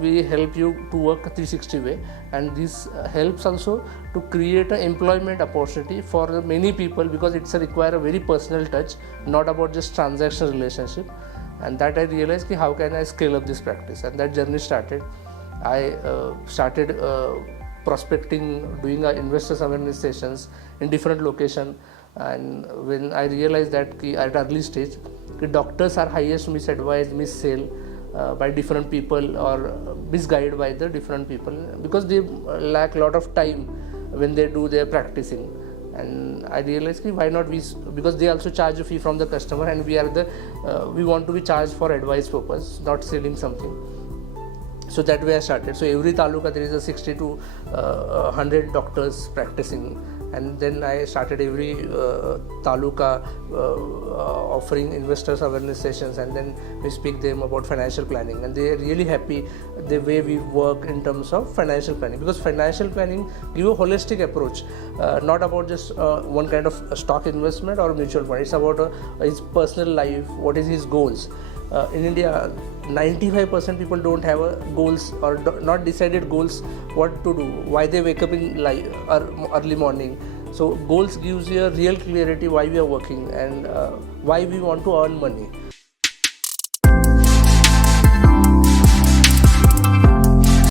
we help you to work a 360 way, and this helps also to create an employment opportunity for many people, because it's require a very personal touch, not about just transactional relationship. And that I realized ki how can I scale up this practice, and that journey started. I started prospecting, doing investors awareness sessions in different locations. And when I realized that at early stage, doctors are highest misadvised, mis-sell by different people, or misguided by the different people, because they lack a lot of time when they do their practicing. And I realized why not we, because they also charge a fee from the customer, and we want to be charged for advice purpose, not selling something. So that way I started. So every taluka there is a 60 to 100 doctors practicing, and then I started every taluka offering investors awareness sessions, and then we speak them about financial planning, and they are really happy the way we work in terms of financial planning, because financial planning give a holistic approach, not about just one kind of stock investment or mutual fund. It's about his personal life, what is his goals. In India, 95% people don't have goals, or not decided goals what to do, why they wake up in early morning. So goals gives you a real clarity why we are working, and why we want to earn money.